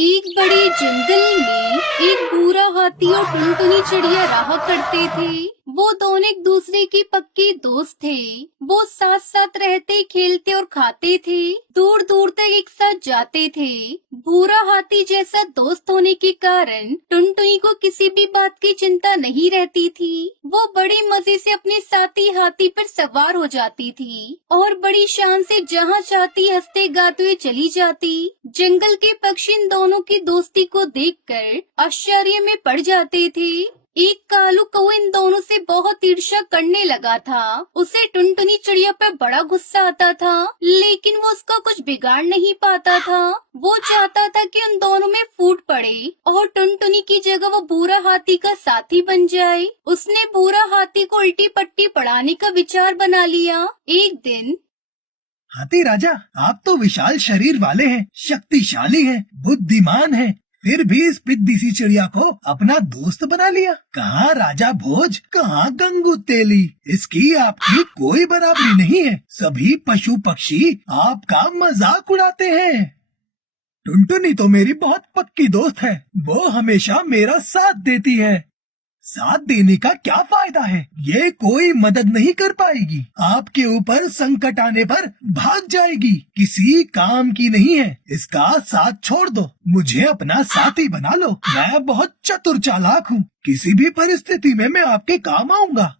एक बड़े जंगल में एक भूरा हाथी और टुनटुनी चिड़िया रहा करते थे। वो दोनों एक दूसरे के पक्के दोस्त थे। वो साथ साथ रहते, खेलते और खाते थे। दूर दूर तक एक साथ जाते थे। भूरा हाथी जैसा दोस्त होने के कारण टुनटुनी को किसी भी बात की चिंता नहीं रहती थी। वो बड़े मजे से अपने साथी हाथी पर सवार हो जाती थी और बड़ी शान से जहाँ चाहती हंसते गाते हुए चली जाती। जंगल के पक्षी इन दोनों की दोस्ती को देखकर आश्चर्य में पड़ जाते थे। एक कालू कौवा इन दोनों से बहुत ईर्ष्या करने लगा था। उसे टुनटुनी चिड़िया पर बड़ा गुस्सा आता था, लेकिन वो उसका कुछ बिगाड़ नहीं पाता था। वो चाहता था कि उन दोनों में फूट पड़े और टुनटुनी की जगह वो भूरा हाथी का साथी बन जाए। उसने भूरा हाथी को उल्टी पट्टी पढ़ाने का विचार बना लिया। एक दिन, हाथी राजा, आप तो विशाल शरीर वाले हैं, शक्तिशाली हैं, बुद्धिमान हैं, फिर भी इस पिद्दी सी चिड़िया को अपना दोस्त बना लिया। कहाँ राजा भोज, कहाँ गंगू तेली, इसकी आपकी कोई बराबरी नहीं है। सभी पशु पक्षी आपका मजाक उड़ाते हैं। टुनटुनी तो मेरी बहुत पक्की दोस्त है, वो हमेशा मेरा साथ देती है। साथ देने का क्या फायदा है, ये कोई मदद नहीं कर पाएगी। आपके ऊपर संकट आने पर भाग जाएगी, किसी काम की नहीं है। इसका साथ छोड़ दो, मुझे अपना साथी बना लो। मैं बहुत चतुर चालाक हूँ, किसी भी परिस्थिति में मैं आपके काम आऊंगा।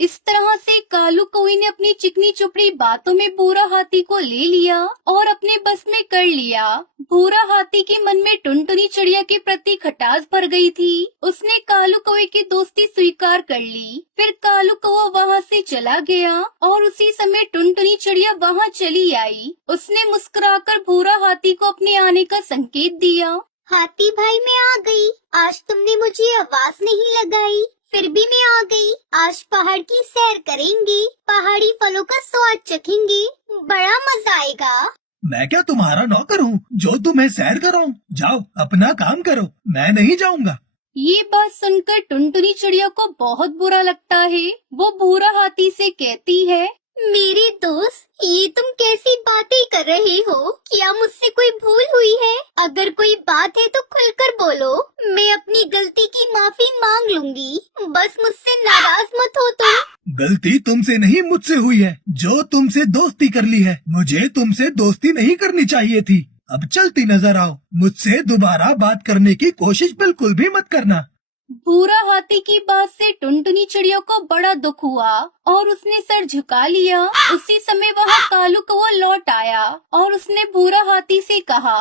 इस तरह से कालू कौवे ने अपनी चिकनी चुपड़ी बातों में भूरा हाथी को ले लिया और अपने बस में कर लिया। भूरा हाथी के मन में टुनटुनी चिड़िया के प्रति खटास भर गई थी। उसने कालू कौवे की दोस्ती स्वीकार कर ली। फिर कालू कौवा वहाँ से चला गया और उसी समय टुनटुनी चिड़िया वहाँ चली आई। उसने मुस्कुराकर भूरा हाथी को अपने आने का संकेत दिया। हाथी भाई, मैं आ गई। आज तुमने मुझे आवाज नहीं लगाई, फिर भी मैं आ गई। आज पहाड़ की सैर करेंगे, पहाड़ी फलों का स्वाद चखेंगे, बड़ा मजा आएगा। मैं क्या तुम्हारा नौकर हूँ जो तुम्हें सैर कराऊं? जाओ अपना काम करो, मैं नहीं जाऊंगा। ये बात सुनकर टुनटुनी चिड़िया को बहुत बुरा लगता है। वो भूरा हाथी से कहती है, मेरे दोस्त, ये तुम कैसी बातें कर रहे हो? क्या मुझसे कोई भूल हुई है? अगर कोई बात है तो खुलकर बोलो, मैं अपनी गलती की माफी मांग लूंगी। बस मुझसे नाराज मत हो तुम। गलती तुमसे नहीं मुझसे हुई है, जो तुमसे दोस्ती कर ली है। मुझे तुमसे दोस्ती नहीं करनी चाहिए थी। अब चलती नजर आओ, मुझसे दोबारा बात करने की कोशिश बिल्कुल भी मत करना। भूरा हाथी की बात से टुनटुनी चिड़िया को बड़ा दुख हुआ और उसने सर झुका लिया। उसी समय वहाँ कालू कौवा लौट आया और उसने भूरा हाथी से कहा,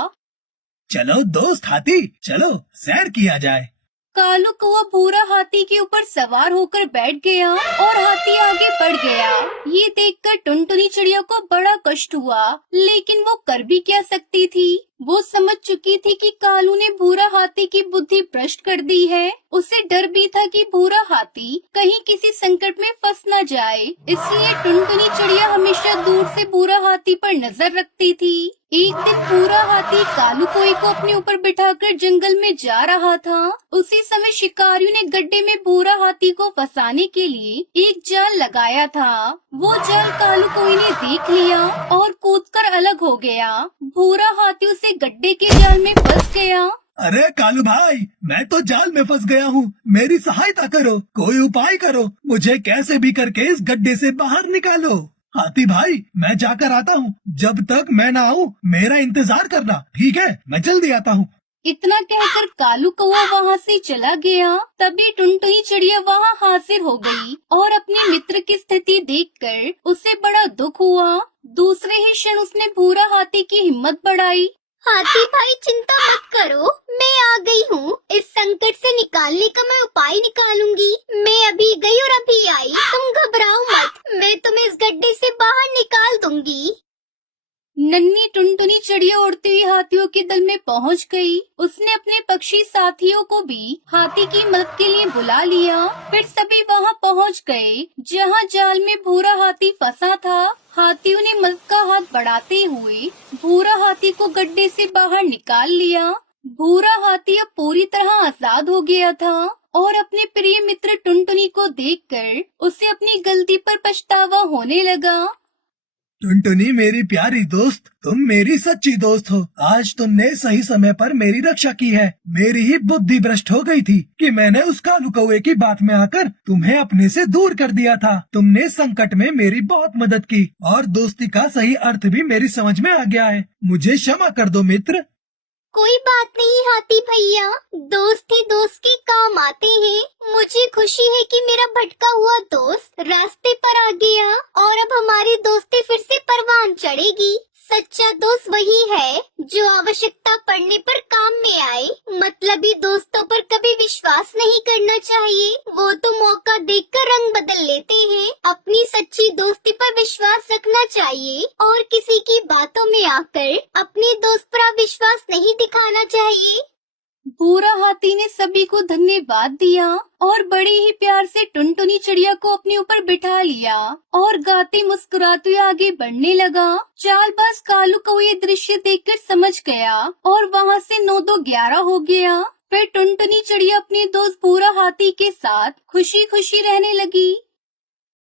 चलो दोस्त हाथी, चलो सैर किया जाए। कालू कौवा भूरा हाथी के ऊपर सवार होकर बैठ गया और हाथी आगे बढ़ गया। ये देखकर टुनटुनी चिड़िया को बड़ा कष्ट हुआ, लेकिन वो कर भी क्या सकती थी। वो समझ चुकी थी कि कालू ने भूरा हाथी की बुद्धि भ्रष्ट कर दी है। उसे डर भी था कि भूरा हाथी कहीं किसी संकट में फंस न जाए, इसलिए टुनटुनी चिड़िया हमेशा दूर से भूरा हाथी पर नजर रखती थी। एक दिन भूरा हाथी कालू कौवे को अपने ऊपर बिठाकर जंगल में जा रहा था। उसी समय शिकारियों ने गड्ढे में भूरा हाथी को फंसाने के लिए एक जाल लगाया था। वो जाल कालू कौवे ने देख लिया और कूदकर अलग हो गया। भूरा हाथी उसे गड्ढे के जाल में फंस गया। अरे कालू भाई, मैं तो जाल में फंस गया हूँ, मेरी सहायता करो, कोई उपाय करो, मुझे कैसे भी करके इस गड्ढे से बाहर निकालो। हाथी भाई, मैं जाकर आता हूँ, जब तक मैं ना आऊँ मेरा इंतजार करना, ठीक है? मैं जल्दी आता हूँ। इतना कहकर कालू कौवा वहाँ से चला गया। तभी टुनटुनी चिड़िया वहाँ हाजिर हो गई और अपने मित्र की स्थिति देखकर उसे बड़ा दुख हुआ। दूसरे ही क्षण उसने भूरा हाथी की हिम्मत बढ़ाई। हाथी भाई, चिंता मत करो, मैं आ गई हूँ। इस संकट से निकालने का मैं उपाय निकालूंगी। मैं अभी गई और अभी आई, तुम घबराओ मत, मैं तुम्हें इस गड्ढे से बाहर निकाल दूंगी। नन्ही टुनटुनी चिड़िया उड़ती हुई हाथियों के दल में पहुंच गई। उसने अपने पक्षी साथियों को भी हाथी की मदद के लिए बुला लिया। फिर सभी वहां पहुंच गए जहां जाल में भूरा हाथी फंसा था। हाथियों ने मदद का हाथ बढ़ाते हुए भूरा हाथी को गड्ढे से बाहर निकाल लिया। भूरा हाथी अब पूरी तरह आजाद हो गया था और अपने प्रिय मित्र टुनटुनी को देखकर उसे अपनी गलती पर पछतावा होने लगा। टुनटुनी मेरी प्यारी दोस्त, तुम मेरी सच्ची दोस्त हो। आज तुमने सही समय पर मेरी रक्षा की है। मेरी ही बुद्धि भ्रष्ट हो गई थी कि मैंने उस कालू कौवे की बात में आकर तुम्हें अपने से दूर कर दिया था। तुमने संकट में मेरी बहुत मदद की और दोस्ती का सही अर्थ भी मेरी समझ में आ गया है। मुझे क्षमा कर दो मित्र। कोई बात नहीं हाथी भैया, दोस्त ही दोस्त के काम आते हैं। मुझे खुशी है कि मेरा भटका हुआ दोस्त रास्ते पर आ गया और अब हमारी दोस्ती फिर से परवान चढ़ेगी। सच्चा दोस्त वही है जो आवश्यकता पड़ने पर काम में आए। मतलबी दोस्तों पर कभी विश्वास नहीं करना चाहिए, वो तो मौका देखकर रंग बदल लेते हैं। अपनी सच्ची दोस्ती पर विश्वास रखना चाहिए और किसी की बातों में आकर अपने दोस्त पर अविश्वास नहीं दिखाना चाहिए। भूरा हाथी ने सभी को धन्यवाद दिया और बड़े ही प्यार से टुनटुनी चिड़िया को अपने ऊपर बिठा लिया और गाते मुस्कुराते आगे बढ़ने लगा। चालबाज कालू को ये दृश्य देखकर समझ गया और वहाँ से 9-2-11 हो गया। फिर टुनटुनी चिड़िया अपने दोस्त भूरा हाथी के साथ खुशी खुशी रहने लगी।